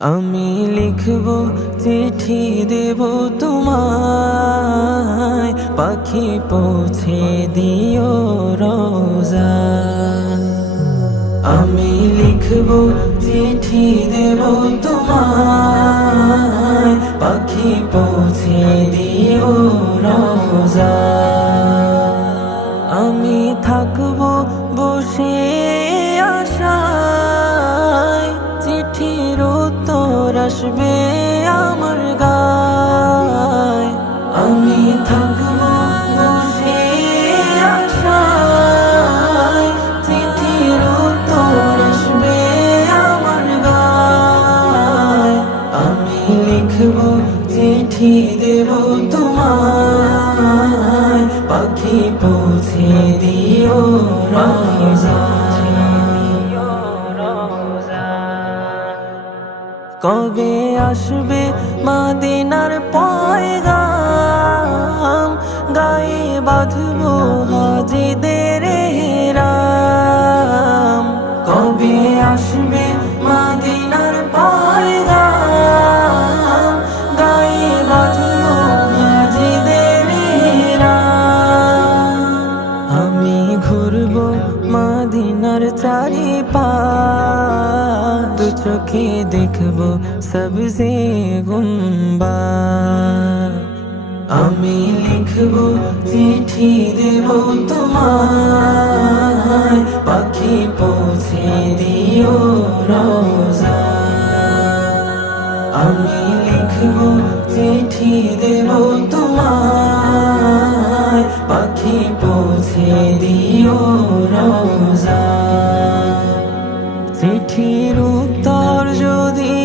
আমি লিখব চিঠি দেব তোমায়, পাখি পৌঁছে দিও রোজা। আমি লিখব চিঠি দেব তোমায়, পাখি পৌঁছে দিও রোজা। আমি থাকব বসে আশায়, চিঠির উত্তর আসবে আমার গায়। আমি থাকব বসে আশায়, চিঠির উত্তর আসবে আমার গায়। আমি লিখব চিঠি দেব তোমায়, পাখি পৌঁছে দিও রোজা। কবে আসবে মদিনার পয়গাম, গায়ে বাঁধব হাজিদের হেরাম। কবে আসবে মদিনার পয়গাম, গায়ে বাঁধব হাজিদের হেরাম। আমি ঘুরব মদিনার চারিপাশ, দু চোখে দেখব সবজে গুম্বা। আমি লিখব চিঠি দেব তোমায়, পাখি পৌঁছে দিও রোজা। আমি লিখব চিঠি দেব তোমায়, পাখি পৌঁছে দিও রোজা। চিঠির উত্তর যদি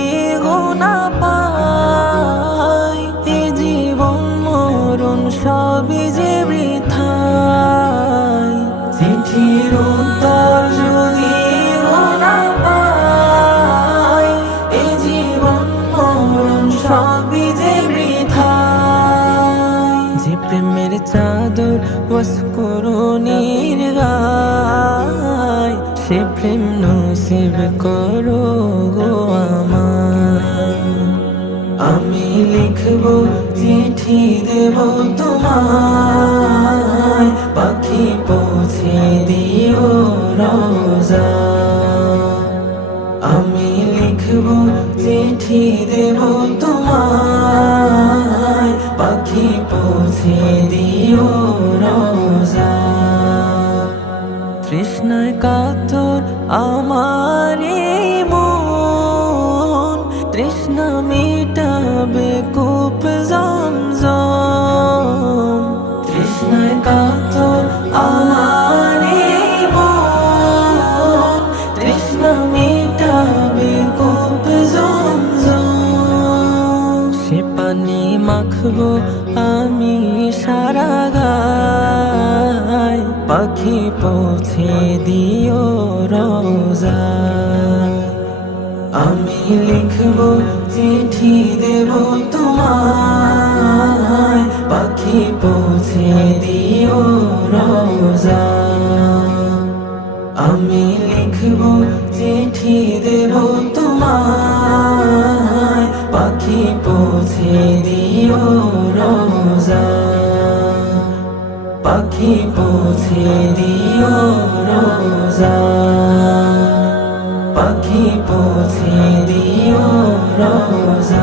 গোনা পাই, এ জীবন মরণ সবই যে বৃথায়। চিঠির উত্তর যদি গোনা পাই, এ জীবন মরণ সবই যে বৃথায়। যে প্রেমের চাদর ওয়াসকরণীর গায়, সে প্রেম নসিব করো গো আমার। আমি লিখব চিঠি দেব তোমায়, পাখি পৌঁছে দিও রোজা। আমি লিখব চিঠি দেব তোমায়, পাখি পৌঁছে দিও রোজা। তৃষ্ণায় কাতর আমার এই মন, তৃষ্ণা মিটাবে কূপ জমজম। তৃষ্ণায় কাতর আমার এই মন, তৃষ্ণা মিটাবে কূপ জমজম। সে পানি মাখবো আমি সারা গায়, পাখি পৌঁছে দিও রোজা। আমি লিখব চিঠি দেব তোমায়, পাখি পৌঁছে দিও রোজা। আমি লিখব চিঠি দেব তোমায়, পাখি পৌঁছে দিও রোজা। পাখি পৌঁছে দিও রোজা, পাখি পৌঁছে দিও রোজা।